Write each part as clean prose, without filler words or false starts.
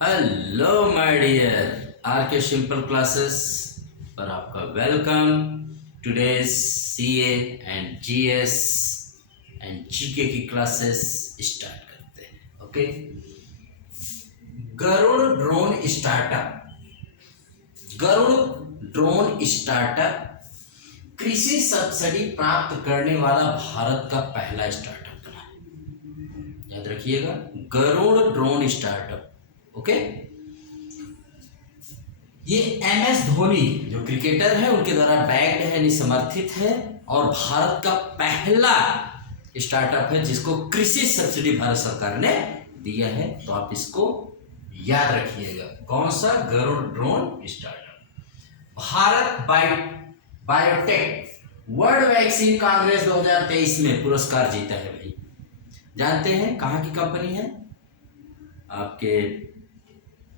Hello my dear are के simple classes पर आपका welcome. Today's CA and GS and GK की classes start करते हैं। ओके, गरुड़ ड्रोन स्टार्टअप कृषि सब्सिडी प्राप्त करने वाला भारत का पहला स्टार्टअप बना। याद रखिएगा, गरुड़ ड्रोन स्टार्टअप। ओके, ये MS धोनी जो क्रिकेटर है उनके द्वारा बैक्ड है, यानी समर्थित है, और भारत का पहला स्टार्टअप है जिसको कृषि सब्सिडी भारत सरकार ने दिया है। तो आप इसको याद रखिएगा, कौन सा? Garuda drone startup. Bharat Biotech World Vaccine Congress 2023 में पुरस्कार जीता है। भाई जानते हैं कहाँ की कंपनी है? आपके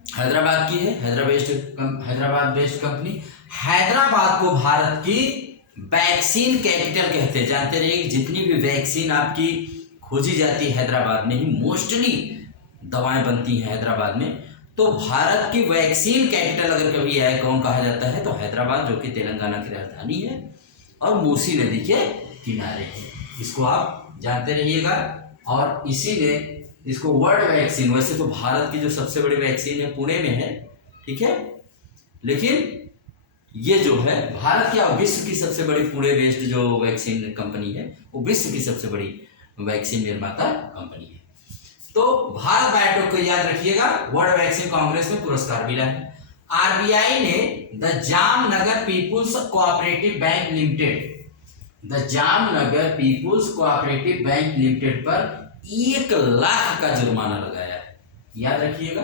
हैदराबाद की है, हैदराबाद बेस्ड कंपनी। हैदराबाद को भारत की वैक्सीन कैपिटल कहते हैं। जानते रहिए, जितनी भी वैक्सीन आपकी खोजी जाती है हैदराबाद में ही, मोस्टली दवाएं बनती हैं हैदराबाद में। तो भारत की वैक्सीन कैपिटल अगर कभी आए कौन कहा जाता है, तो हैदराबाद, जो कि तेलंगाना की राजधानी है और मूसी नदी के किनारे है। इसको आप जानते रहिएगा। और इसी ने इसको वर्ल्ड वैक्सीन, वैसे तो भारत की जो सबसे बड़ी वैक्सीन है पुणे में है, ठीक है, लेकिन ये जो है भारत की विश्व की सबसे बड़ी पुणे बेस्ड जो वैक्सीन कंपनी है, वो विश्व की सबसे बड़ी वैक्सीन निर्माता कंपनी है। तो भारत बायोटेक को याद रखिएगा, वर्ल्ड वैक्सीन कांग्रेस में पुरस्कार मिला है। RBI ने the Jamnagar People's Cooperative Bank Limited पर 1 लाख का जुर्माना लगाया है। याद रखिएगा,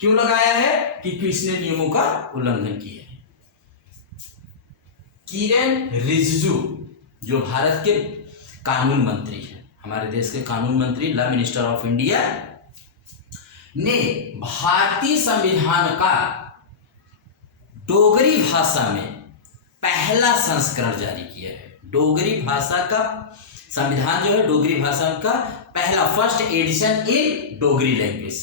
क्यों लगाया है? क्योंकि इसने नियमों का उल्लंघन किया है। किरेन रिजिजू जो भारत के कानून मंत्री हैं, हमारे देश के कानून मंत्री, लॉ मिनिस्टर ऑफ इंडिया, ने भारतीय संविधान का डोगरी भाषा में पहला संस्करण जारी किया है। डोगरी भाषा का संविधान जो है, डोगरी भाषा का पहला first addition in Dogri language,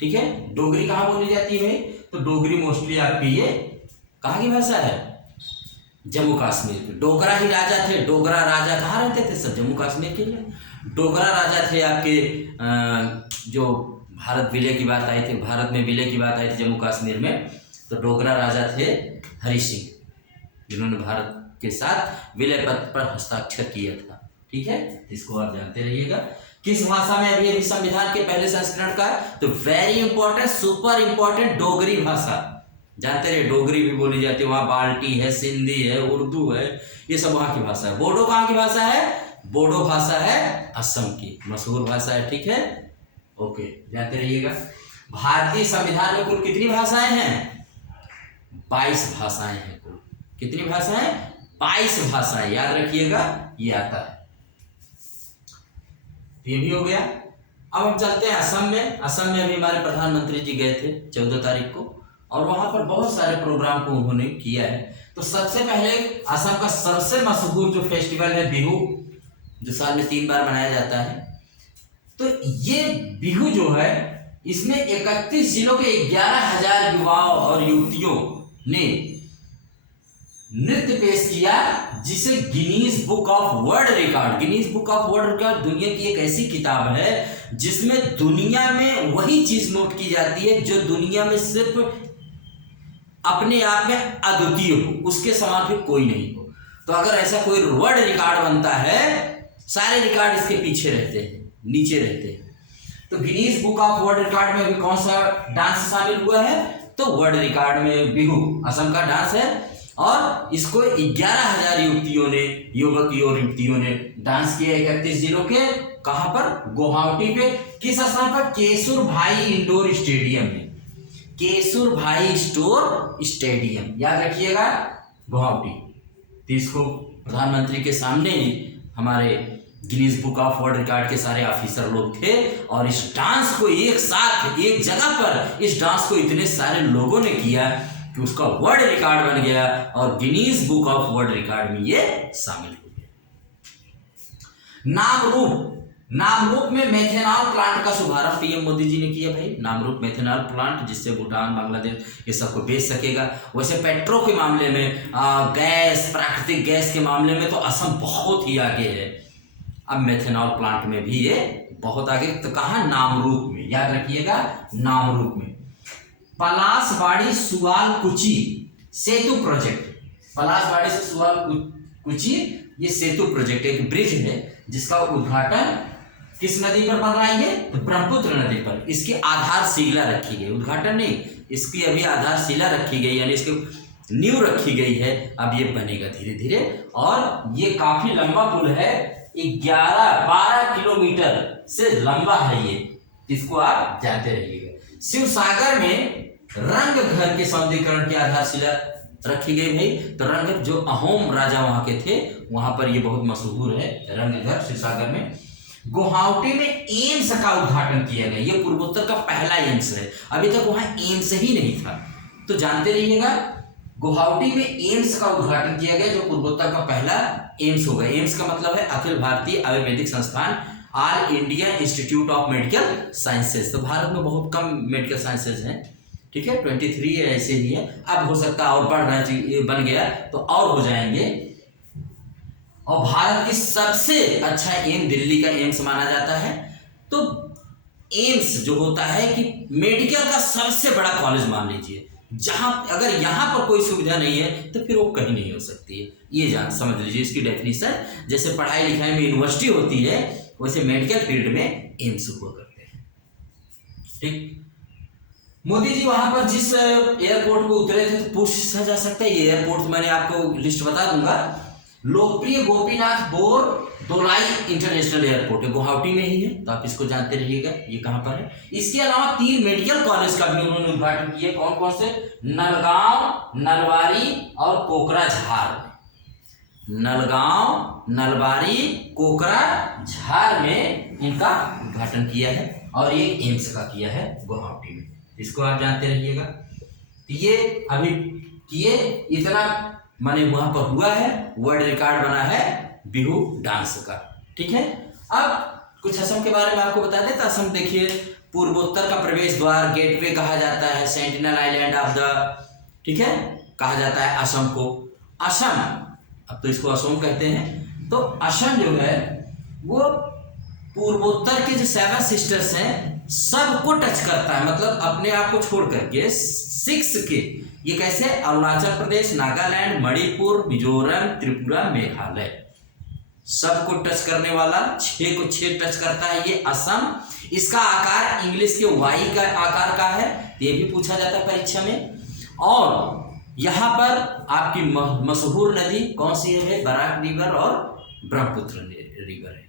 ठीक है। डोगरी कहाँ बोली जाती है भाई? तो डोगरी मोस्टली आपकी ये कहाँ की भाषा है? जम्मू कश्मीर के। डोगरा ही राजा थे। डोगरा राजा कहाँ रहते थे? सब जम्मू कश्मीर के लिए। डोगरा राजा थे आपके, जो भारत विलय की बात आई थी, भारत में विलय की बात आई थी जम्मू कश्मीर में, तो डोगरा राजा थे हरि सिंह, जिन्होंने भारत के साथ विलय पत्र पर हस्ताक्षर किया था, ठीक है। इसको आप जानते रहिएगा। किस भाषा में अभी संविधान के पहले संस्करण का? तो very important, super important, Dogri भाषा। जानते रहिए, डोगरी भी बोली जाती है वहां, बाल्टी है, सिंधी है, उर्दू है, ये सब वहां की भाषा है। बोडो कहाँ की भाषा है? बोडो भाषा है असम की, मशहूर भाषा है, ठीक है। ओके, जानते रहिएगा। भारतीय संविधान में कुल कितनी भाषाएं हैं? 22 भाषाएं हैं कुल। कितनी भाषाएं? 22 भाषाएं, याद रखिएगा, ये आता है। ये भी हो गया। अब हम चलते हैं असम में। असम में अभी हमारे प्रधानमंत्री जी गए थे 14 तारीख को, और वहां पर बहुत सारे प्रोग्राम को उन्होंने किया है। तो सबसे पहले असम का सबसे मशहूर जो फेस्टिवल है बिहू, जो साल में 3 बार मनाया जाता है। तो ये बिहू जो है, इसमें 31 जिलों के 11,000 युवाओं और युवतियों ने नृत्य पेश किया, जिसे Guinness book of world record दुनिया की एक ऐसी किताब है जिसमें दुनिया में वही चीज नोट की जाती है जो दुनिया में सिर्फ अपने आप में अद्वितीय हो, उसके समान फिर कोई नहीं हो। तो अगर ऐसा कोई वर्ल्ड रिकॉर्ड बनता है, सारे रिकॉर्ड इसके पीछे रहते हैं, नीचे रहते हैं। तो Guinness book of world record में अभी कौन सा डांस शामिल हुआ है? तो वर्ल्ड रिकॉर्ड में बिहू असम का डांस है, और इसको 11,000 युवक और युवतियों ने डांस किया 31 जिलों के। कहां पर? गुवाहाटी पे। किस स्थान पर? केसुरभाई इंडोर स्टेडियम में। केसुरभाई स्टेडियम, याद रखिएगा, गुवाहाटी। तो इसको प्रधानमंत्री के सामने ही हमारे Guinness book of world record के सारे ऑफिसर लोग थे, और इस डांस को एक साथ एक जगह पर, इस डांस को इतने सारे लोगों ने किया कि उसका वर्ल्ड रिकॉर्ड बन गया, और Guinness book of world record में ये शामिल हो गया। नामरूप में मेथेनॉल प्लांट का शुभारंभ पीएम मोदी जी ने किया भाई। नामरूप मेथेनॉल प्लांट, जिससे भूटान, बांग्लादेश ये सबको बेच सकेगा। वैसे पेट्रो के मामले में, गैस, प्राकृतिक गैस के मामले में तो असम बहुत ही आगे है। अब मेथेनॉल प्लांट में भी ये बहुत आगे। तो कहाँ? नामरूप में, याद रखिएगा, नामरूप में। पलासबाड़ी सुआलकुची सेतु प्रोजेक्ट, पलासबाड़ी से सुआलकुची ये सेतु प्रोजेक्ट एक ब्रिज है जिसका उद्घाटन किस नदी पर बन रहा है? ये तो ब्रह्मपुत्र नदी पर। इसकी आधारशिला रखी गई, उद्घाटन नहीं, इसकी अभी आधारशिला रखी गई, यानी इसकी नींव रखी गई है। अब ये बनेगा धीरे धीरे, और ये काफी लंबा पुल है, 11-12 किलोमीटर से लंबा है ये, इसको आप जानते रहिएगा। शिवसागर में रंग घर के सौंदर्यीकरण की आधारशिला रखी गई भाई। तो रंग, जो अहोम राजा वहां के थे, वहां पर ये बहुत मशहूर है रंग घर, शिवसागर में। गुवाहाटी में एम्स का उद्घाटन किया गया, ये पूर्वोत्तर का पहला एम्स है। अभी तक वहां एम्स ही नहीं था, तो जानते रहिएगा। गुवाहाटी में एम्स का उद्घाटन किया गया, जो पूर्वोत्तर का पहला एम्स होगा। एम्स का मतलब है अखिल भारतीय आयुर्वेदिक संस्थान, all India institute of medical sciences. तो भारत में बहुत कम मेडिकल साइंसेज हैं, ठीक है, 23 ऐसे ही है। अब हो सकता है और बढ़ना चाहिए, बन गया तो और हो जाएंगे। और भारत की सबसे अच्छा एम्स दिल्ली का एम्स माना जाता है। तो एम्स जो होता है कि मेडिकल का सबसे बड़ा कॉलेज मान लीजिए, जहां अगर यहां पर कोई सुविधा नहीं है तो फिर वो कहीं नहीं हो सकती है। ये जान समझ लीजिए इसकी डेफिनेशन। जैसे पढ़ाई लिखाई में यूनिवर्सिटी होती है, वैसे मेडिकल फील्ड में एम्स हुआ करते हैं, ठीक। मोदी जी वहां पर जिस एयरपोर्ट को उतरे थे, तो पूछा जा सकता है, ये एयरपोर्ट मैं आपको लिस्ट बता दूंगा। लोकप्रिय गोपीनाथ बोरदोलाई इंटरनेशनल एयरपोर्ट है, गुवाहाटी में ही है, तो आप इसको जानते रहिएगा ये कहां पर है। इसके अलावा 3 मेडिकल कॉलेज का भी उन्होंने उद्घाटन किया। कौन कौन से? नलगांव, नलबारी और कोकराझार। नलगांव, नलबारी, कोकराझार में इनका उद्घाटन किया है, और ये एम्स का किया है गुवाहाटी में। इसको आप जानते रहिएगा। ये अभी किए, इतना माने वहां पर हुआ है, वर्ल्ड रिकॉर्ड बना है बिहू डांस का, ठीक है। अब कुछ असम के बारे में आपको बता दें। तो असम देखिए, पूर्वोत्तर का प्रवेश द्वार, गेटवे कहा जाता है, सेंटिनल आइलैंड ऑफ द, ठीक है, कहा जाता है असम को। असम, अब तो इसको असम कहते हैं। तो असम जो है वो पूर्वोत्तर के जो 7 सिस्टर्स हैं सबको टच करता है, मतलब अपने आप को छोड़ करके 6 के। ये कैसे? अरुणाचल प्रदेश, नागालैंड, मणिपुर, मिजोरम, त्रिपुरा, मेघालय, सबको टच करने वाला, 6 को 6 टच करता है ये असम। इसका आकार इंग्लिश के वाई का आकार का है, ये भी पूछा जाता है परीक्षा में। और यहाँ पर आपकी मशहूर नदी कौन सी है? बराक रिवर और ब्रह्मपुत्र रिवर है,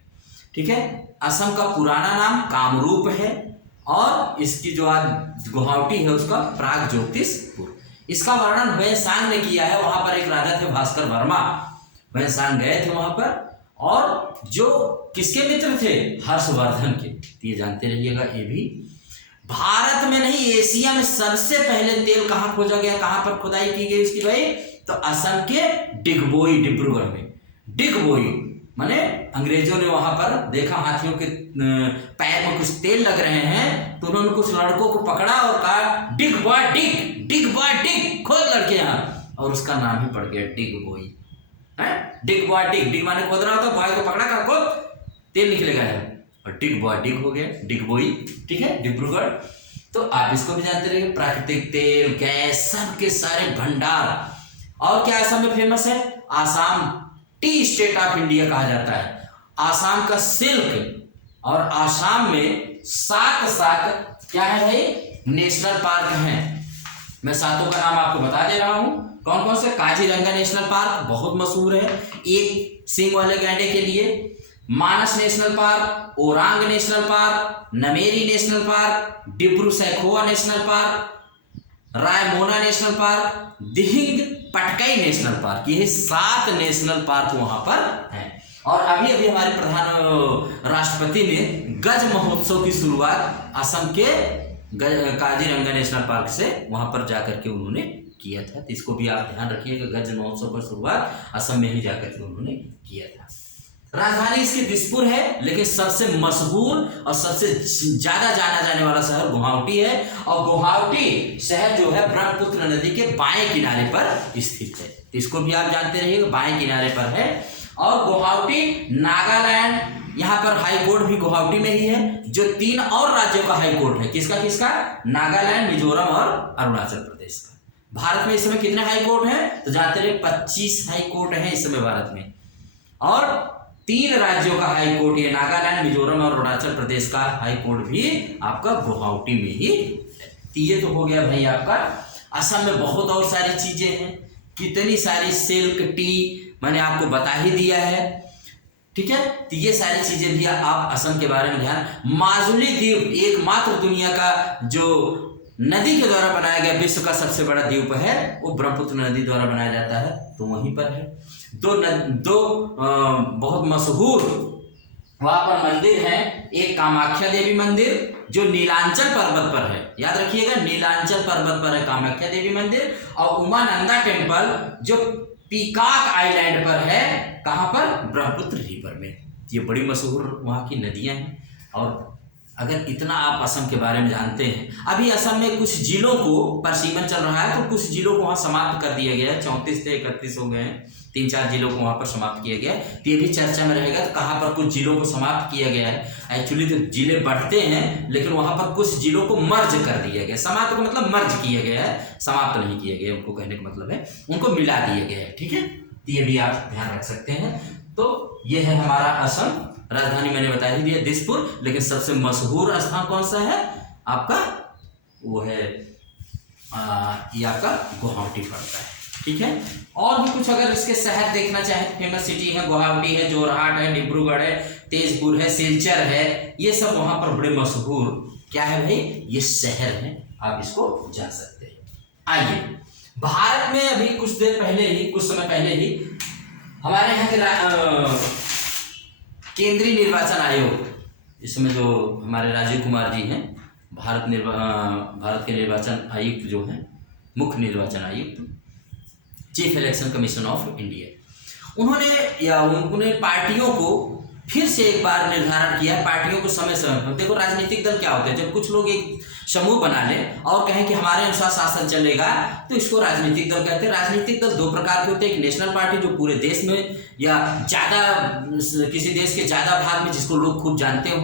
ठीक है। असम का पुराना नाम कामरूप है, और इसकी जो आज गुवाहाटी है उसका प्रागज्योतिषपुर। इसका वर्णन वेसांग ने किया है। वहां पर एक राजा थे भास्कर वर्मा, वेसांग गए थे वहां पर, और जो किसके मित्र थे? हर्षवर्धन के। ये जानते रहिएगा ये भी। भारत में नहीं, एशिया में सबसे पहले तेल कहाँ खोजा गया, कहां पर खुदाई की गई उसकी भाई? तो असम के डिगबोई, डिब्रूगढ़ में। डिगबोई माने अंग्रेजों ने वहां पर देखा हाथियों के पैर में कुछ तेल लग रहे हैं, तो उन्होंने कुछ लड़कों को पकड़ा और कहा डिग बॉय डिग, डिग बॉय डिग, खोद लड़के यहाँ, और उसका नाम ही पड़ गया डिगबोई है। डिग बॉय डिग, डिग माने खोदना होता, बॉय को पकड़ा कर खोद, तेल निकलेगा है, और डिग बॉय डिग हो गया डिगबोई, ठीक है, डिब्रूगढ़। तो आप इसको भी जानते रहिए। प्राकृतिक तेल, गैस, सबके सारे भंडार। और क्या असम में फेमस है? Assam T state of India कहा जाता है। आसाम का सिल्क, और आसाम में 7 क्या है भाई? नेशनल पार्क हैं। मैं 7 का नाम आपको बता दे रहा हूं। कौन कौन से? काजीरंगा नेशनल पार्क बहुत मशहूर है एक सींग वाले गैंडे के लिए। Manas national park, Orang national park, Nameri national park, Dibru Saikhowa national park, Raimona national park, Dihing Patkai national park. ये 7 नेशनल पार्क वहां पर हैं। और अभी अभी हमारे प्रधान राष्ट्रपति ने गज महोत्सव की शुरुआत असम के काजीरंगा नेशनल पार्क से वहां पर जाकर के उन्होंने किया था। तो इसको भी आप ध्यान रखिएगा, गज महोत्सव की शुरुआत असम में ही जाकर के उन्होंने किया था। राजधानी इसकी दिसपुर है, लेकिन सबसे मशहूर और सबसे ज्यादा जाना जाने वाला शहर गुवाहाटी है। और गुवाहाटी शहर जो है ब्रह्मपुत्र नदी के बाएं किनारे पर स्थित है। इसको भी आप जानते रहिए, बाएं किनारे पर है। और गुवाहाटी नागालैंड, यहाँ पर हाई कोर्ट भी गुवाहाटी में ही है, जो 3 और राज्यों का हाई कोर्ट है। किसका किसका? नागालैंड, मिजोरम और अरुणाचल प्रदेश का। भारत में इस समय कितने हाई कोर्ट हैं? तो जानते रहिए 25 हाई कोर्ट हैं इस समय भारत में। और 3 राज्यों का हाई कोर्ट, ये नागालैंड, मिजोरम और अरुणाचल प्रदेश का हाई कोर्ट भी आपका गुवाहाटी में ही है। ये तो हो गया भाई आपका। असम में बहुत और सारी चीजें हैं, कितनी सारी सिल्क, टी मैंने आपको बता ही दिया है, ठीक है। तो ये सारी चीजें भी आप असम के बारे में ध्यान। माजुली द्वीप एकमात्र दुनिया का जो नदी के द्वारा बनाया गया विश्व का सबसे बड़ा द्वीप है, वो ब्रह्मपुत्र नदी द्वारा बनाया जाता है, तो वहीं पर है। दो बहुत मशहूर वहां पर मंदिर है। एक कामाख्या देवी मंदिर जो नीलांचल पर्वत पर है, याद रखिएगा, नीलांचल पर्वत पर है कामाख्या देवी मंदिर। और उमानंदा टेम्पल जो पीकॉक आइलैंड पर है, कहां पर? ब्रह्मपुत्र रिवर में। ये बड़ी मशहूर वहां की नदियां हैं। और अगर इतना आप असम के बारे में जानते हैं, अभी असम में कुछ जिलों को परसीमन चल रहा है, तो कुछ जिलों को वहां समाप्त कर दिया गया है। 34 से 31 हो गए हैं, 3-4 जिलों को वहां पर समाप्त किया गया है। तो ये भी चर्चा में रहेगा, तो कहाँ पर कुछ जिलों को समाप्त किया गया है। एक्चुअली तो जिले बढ़ते हैं, लेकिन वहां पर कुछ जिलों को मर्ज कर दिया गया। समाप्त का मतलब मर्ज किया गया है, समाप्त नहीं किया गया, उनको कहने का मतलब है उनको मिला दिया गया है, ठीक है। तो ये भी आप ध्यान रख सकते हैं। तो ये है हमारा असम। राजधानी मैंने बता ही दिया दिसपुर, लेकिन सबसे मशहूर स्थान कौन सा है आपका? वो है ये आपका गुवाहाटी पड़ता है, ठीक है। और भी कुछ अगर इसके शहर देखना चाहे, फेमस सिटी है गुवाहाटी है, जोरहाट है, डिब्रूगढ़ है, तेजपुर है, सिलचर है, ये सब वहां पर बड़े मशहूर क्या है भाई? ये शहर है, आप इसको जान सकते हैं। आइए, भारत में अभी कुछ समय पहले ही हमारे यहाँ के केंद्रीय निर्वाचन आयोग, इसमें जो हमारे राजीव कुमार जी हैं, भारत के निर्वाचन आयुक्त जो हैं, मुख्य निर्वाचन आयुक्त, chief election commission of India, उन्होंने पार्टियों को फिर से एक बार निर्धारण किया। पार्टियों को समय पर, देखो राजनीतिक दल क्या होते हैं, जब कुछ लोग एक समूह बना लें और कहें कि हमारे अनुसार शासन चलेगा, तो इसको राजनीतिक दल कहते हैं। राजनीतिक दल 2 प्रकार के होते हैं, एक नेशनल पार्टी जो पूरे देश में या ज्यादा किसी देश के ज्यादा भाग में जिसको लोग खूब जानते हो,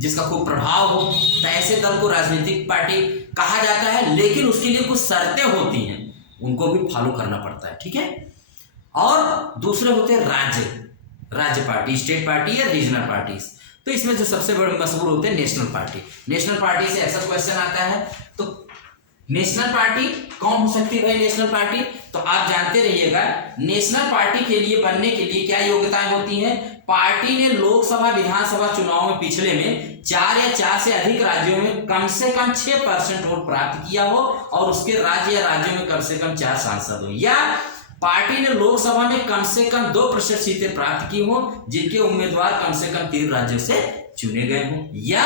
जिसका खूब प्रभाव हो, तो ऐसे दल को राजनीतिक पार्टी कहा जाता है। लेकिन उसके लिए कुछ शर्तें होती हैं, उनको भी फॉलो करना पड़ता है, ठीक है। और दूसरे होते हैं राज्य पार्टी, स्टेट पार्टी या रीजनल पार्टीज। तो इसमें जो सबसे बड़े मशहूर होते हैं नेशनल पार्टी। नेशनल पार्टी से ऐसा क्वेश्चन आता है, तो नेशनल पार्टी कौन हो सकती है भाई? नेशनल पार्टी तो आप जानते रहिएगा, नेशनल पार्टी के लिए बनने के लिए क्या योग्यताएं होती हैं? पार्टी ने लोकसभा विधानसभा चुनाव में पिछले में 4 या 4 से अधिक राज्यों में कम से कम 6% वोट प्राप्त किया हो, और उसके राज्य या राज्यों में कम से कम 4 सांसद हो, या पार्टी ने लोकसभा में कम से कम 2% सीटें प्राप्त की हो, जिनके उम्मीदवार कम से कम 3 राज्यों से चुने गए हों, या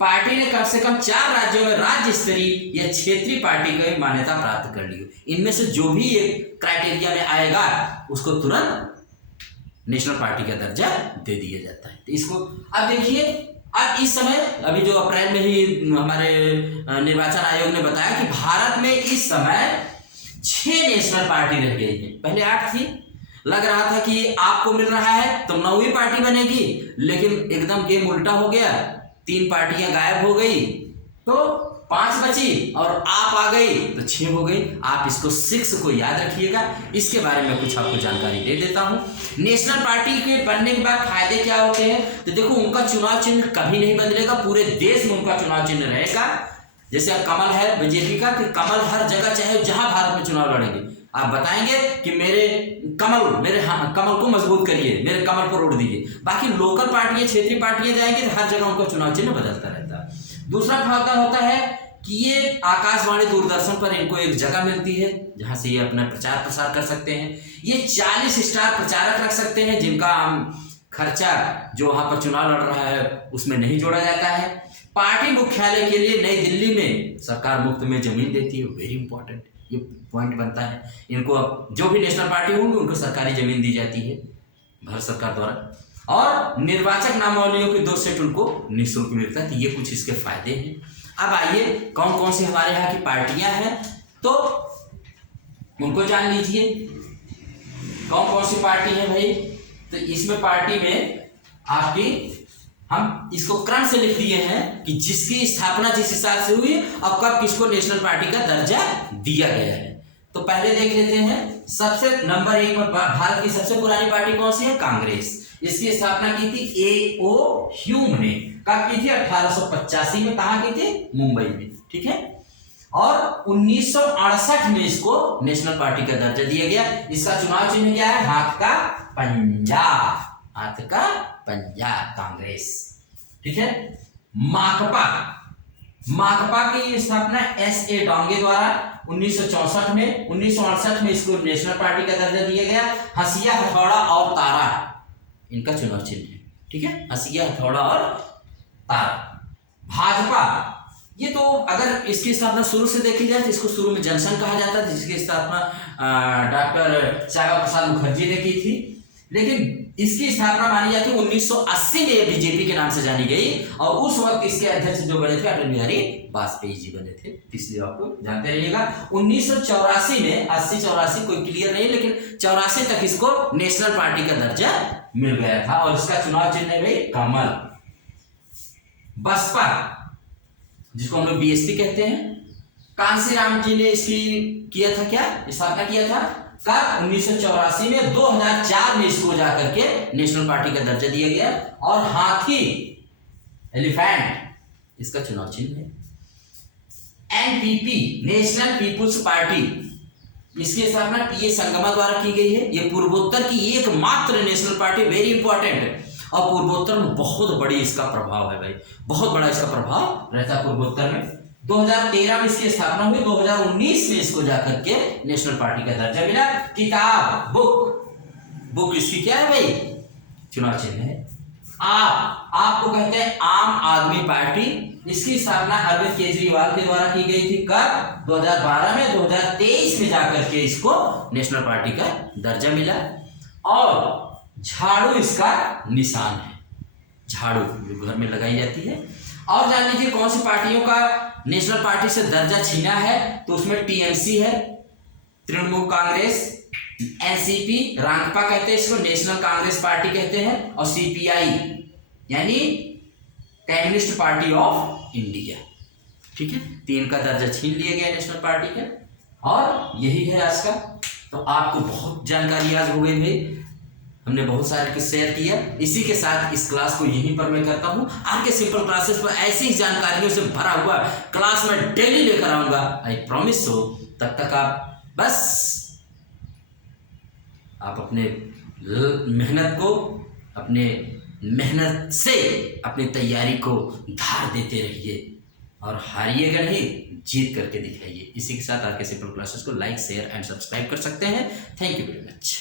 पार्टी ने कम से कम 4 राज्यों में राज्य स्तरीय या क्षेत्रीय पार्टी की मान्यता प्राप्त कर ली हो। इनमें से जो भी एक क्राइटेरिया में आएगा, उसको तुरंत नेशनल पार्टी का दर्जा दे दिया जाता है। तो इसको अब देखिए, अब इस समय अभी जो अप्रैल में ही हमारे निर्वाचन आयोग ने बताया कि भारत में इस समय 6 नेशनल पार्टी रह गई है। पहले 8 थी। लग रहा था कि आपको मिल रहा है तो 9वीं पार्टी बनेगी, लेकिन एकदम गेम उल्टा हो गया, 3 पार्टियां गायब हो गई, तो 5 बची और आप आ गई तो 6 हो गई। आप इसको 6 को याद रखिएगा। इसके बारे में कुछ आपको जानकारी दे देता हूं। नेशनल पार्टी के बनने के बाद फायदे क्या होते हैं? तो देखो, उनका चुनाव चिन्ह कभी नहीं बदलेगा, पूरे देश में उनका चुनाव चिन्ह रहेगा। जैसे अब कमल है बीजेपी का, कि कमल हर जगह, चाहे जहां भारत में चुनाव लड़ेंगे, आप बताएंगे कि मेरे कमल को मजबूत करिए, मेरे कमल को रोड दीजिए। बाकी लोकल पार्टियां, क्षेत्रीय पार्टियां जाएंगे तो हर जगह उनका चुनाव चिन्ह बदलता रहता है। दूसरा फायदा होता है कि ये आकाशवाणी दूरदर्शन पर इनको एक जगह मिलती है जहां से ये अपना प्रचार प्रसार कर सकते हैं। ये 40 स्टार प्रचारक रख सकते हैं, जिनका खर्चा जो वहां पर चुनाव लड़ रहा है उसमें नहीं जोड़ा जाता है। पार्टी मुख्यालय के लिए नई दिल्ली में सरकार मुफ्त में जमीन देती है, वेरी इंपॉर्टेंट ये पॉइंट बनता है। इनको अब जो भी नेशनल पार्टी होंगी उनको सरकारी जमीन दी जाती है भारत सरकार द्वारा। और निर्वाचक नामावलियों के 2 सेट उनको निःशुल्क मिलता है। तो ये कुछ इसके फायदे हैं। अब आइए कौन कौन सी हमारे यहाँ की पार्टियां हैं तो उनको जान लीजिए। कौन कौन सी पार्टी है भाई, तो इसमें पार्टी में आपकी हम इसको क्रम से लिख दिए हैं कि जिसकी स्थापना जिस हिसाब से हुई और कब किसको नेशनल पार्टी का दर्जा दिया गया है। तो पहले देख लेते हैं, सबसे नंबर 1 पर भारत की सबसे पुरानी पार्टी कौन सी है, कांग्रेस। इसकी स्थापना की थी A.O. ह्यूम ने। कब की थी, 1885 में। कहाँ की थी, मुंबई में, ठीक है। और 1968 में इसको नेशनल पार्टी का दर्जा दिया गया। इसका चुनाव चिन्ह क्या है, हाथ का पंजा, हाथ का पंजा, कांग्रेस, ठीक है। माकपा, माकपा की स्थापना S.A. डांगे द्वारा 1964 में। 1968 में इसको नेशनल पार्टी का दर्जा दिया गया। हंसिया, हथौड़ा और तारा इनका चुनाव चिन्ह है, ठीक है। हंसिया, हथौड़ा और तारा। भाजपा, ये तो अगर इसकी स्थापना शुरू से देखी जाए तो इसको शुरू में जनसंघ कहा जाता था, जिसकी स्थापना डॉक्टर श्यामा प्रसाद मुखर्जी ने की थी। लेकिन इसकी स्थापना मानी जाती है 1980 में बीजेपी के नाम से जानी गई। और उस वक्त इसके अध्यक्ष जो बने थे अटल बिहारी वाजपेयी जी बने थे, इसलिए आपको जानते रहिएगा। 1984 में, 80-84 कोई क्लियर नहीं, लेकिन 84 तक इसको नेशनल पार्टी का दर्जा मिल गया था। और इसका चुनाव चिन्ह है भाई कमल। बसपा, जिसको हम लोग BSP कहते हैं, कांशीराम जी ने इसकी किया था, क्या स्थापना किया था, कब, 1984 में। 2004 में इसको जाकर के नेशनल पार्टी का दर्जा दिया गया। और हाथी, एलिफेंट, इसका चुनाव चिन्ह है। NPP, नेशनल पीपुल्स पार्टी, इसकी स्थापना P.A. संगमा द्वारा की गई है। ये पूर्वोत्तर की एकमात्र नेशनल पार्टी, वेरी इंपॉर्टेंट। और पूर्वोत्तर में बहुत बड़ी इसका प्रभाव है भाई, बहुत बड़ा इसका प्रभाव रहता है पूर्वोत्तर में। 2013 में इसकी स्थापना हुई। 2019 में इसको जाकर के नेशनल पार्टी का दर्जा मिला। किताब, बुक इसकी क्या है भाई, चुनाव चिन्ह है। आपको कहते हैं आम आदमी पार्टी। इसकी स्थापना अरविंद केजरीवाल के द्वारा की गई थी। कब, 2012 में। 2023 में जाकर के इसको नेशनल पार्टी का दर्जा मिला। और झाड़ू इसका निशान है, झाड़ू जो घर में लगाई जाती है। और जान लीजिए कौन सी पार्टियों का नेशनल पार्टी से दर्जा छीना है, तो उसमें TMC है, तृणमूल कांग्रेस, NCP, रांगपा कहते हैं इसको, नेशनल कांग्रेस पार्टी कहते हैं, और CPI यानी कम्युनिस्ट पार्टी ऑफ इंडिया, ठीक है। 3 का दर्जा छीन लिया गया नेशनल पार्टी का। और यही है आज का। तो आपको बहुत जानकारी आज हो गई भाई, हमने बहुत सारे कुछ शेयर किया। इसी के साथ इस क्लास को यहीं पर मैं करता हूँ। आगे सिंपल क्लासेस पर ऐसी ही जानकारियों से भरा हुआ क्लास में डेली लेकर आऊंगा, आई प्रॉमिस। हो तब तक आप अपने मेहनत को, अपने मेहनत से अपनी तैयारी को धार देते रहिए और हारिएगा नहीं, जीत करके दिखाइए। इसी के साथ आगे सिंपल क्लासेस को लाइक, शेयर एंड सब्सक्राइब कर सकते हैं। Thank you very much.